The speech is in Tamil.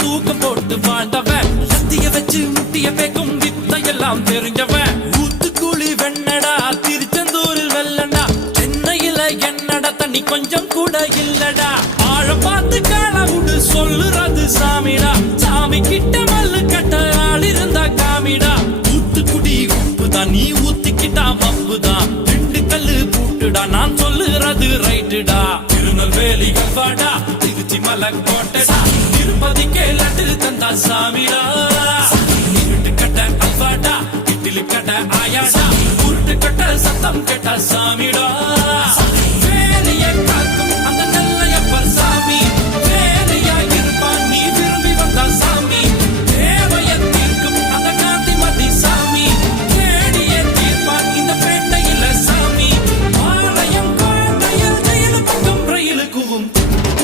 தூக்கம் போட்டு வாழ்ந்தவன் சத்திய வச்சு முட்டிய பேக்கும் வித்தையெல்லாம் தெரிஞ்சவன் ஊத்துக்குழி வெண்ணடா திருச்செந்தூரில் வெள்ளடா சென்னையில என்னடா தண்ணி கொஞ்சம் கூட இல்லடா ஆழம் பார்த்து காலவுடு சொல்லுறது சாமிடா சாமி கிட்ட மல்லு கட்ட ஆள் இருந்தா காமிடா ஊத்துக்குடி உப்புதான் நீ ஊத்திக்கிட்டா மப்புதான் ரெண்டு கல்லு பூட்டுடா நான் சொல்லுறது ரைட்டுடா திருநெல்வேலி கல்வாடா திருச்சி மலைக்கோட்டடா திருப்பதிக்கே லட்டு தந்தா சாமிடா இருட்டு கட்ட அல்வாடா இட்லி கட்ட ஆயாடா உருட்டு கட்ட சத்தம் கெட்ட சாமிடா